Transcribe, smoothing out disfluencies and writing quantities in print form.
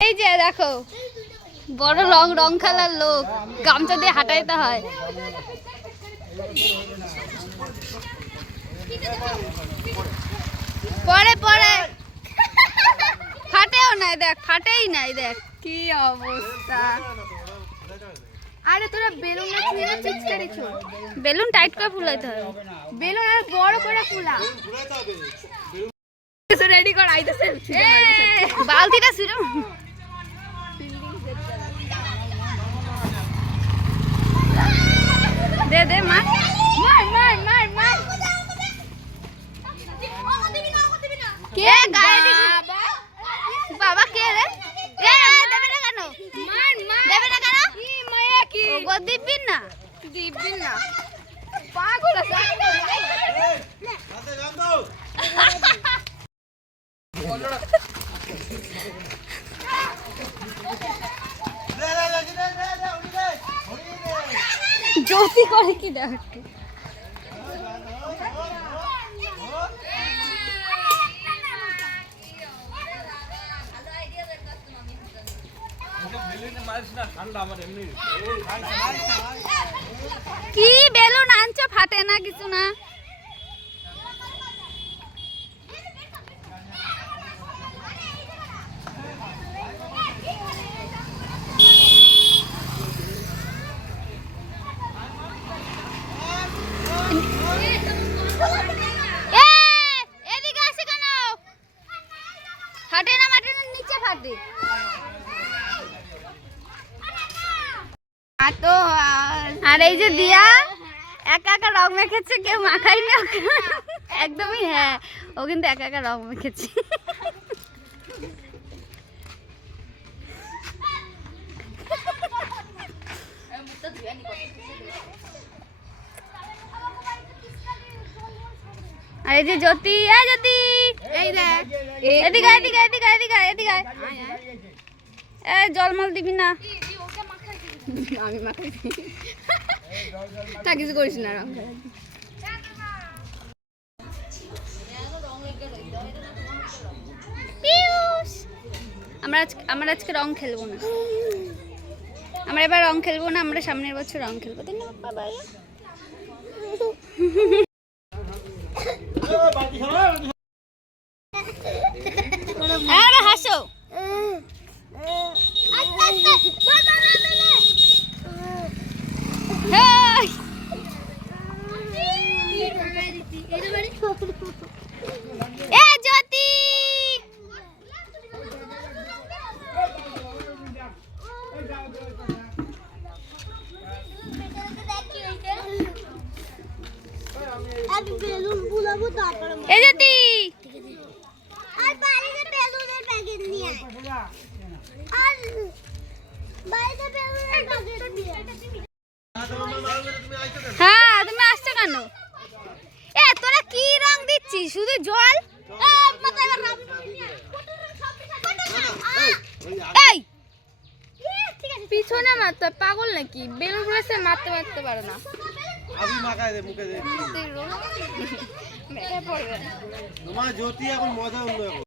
এই যে দেখো বড় রং খেলার লোক, গামছা দিয়ে হাঁটাইতে হয়। পরে পরে ফাটেও নাই, দেখ ফাটেই নাই, দেখ কি অবস্থা। আরে তোরা বেলুন না ছুঁয়ে চিচকারি ছো, বেলুন টাইট করে ফুলাইতে হবে। বেলুন আর বড় করে ফুলা। রেডি কর, আইতাছে বালতিটা ছিল। দে দে মার মার মার মার মার। কে গায়ে বাবা কে রে? এ দেবে না কেন? মার মার দেবে না কেন? কি মায়া কি ও দিবিন না, দিবি না পাগল আছে। হাতে গান দাও। জ্যোতি করে কি দেখ। কি বেলুন আনছো, ফাটে না কিছু না। এদিকে আসে কেন? ফাটে না, মাটির নিচে ফাটে। আর এই যে দিয়া একা একা রং মেখেছে, কেউ মাখাইনি ওকে। একদমই হ্যাঁ, ও কিন্তু একা একা রং মেখেছে। আর এই যে জ্যোতি, এই জ্যোতি, এই দেখ এদিকে এদিকে এদিকে এদিকে এদিকে। এই জলমল দিবি না। আমি মাখাই তা কিছু করিস না। আমরা আজকে রং খেলবো না, আমরা এবার রং খেলবো না, আমরা সামনের বছর রং খেলবো। তাই না বাবা? আরে হাসো। এ জ্যোতি, এই জ্যোতি, আর বাড়িতে বেলুনের প্যাকেট নিয়ে আয়। আর বাড়িতে বেলুনের প্যাকেট নিয়ে আয়। হ্যাঁ তুমি আসছো কেন? এ তোরা কি রং দিচ্ছিস? শুধু জল। এই পিছনে মারতে পাগল নাকি? বেলুন ফুলেছে মারতে মারতে পারে না। আমি মাখাই দে মুখে দে। তোমার জ্যোতি এখন মজা অন্য।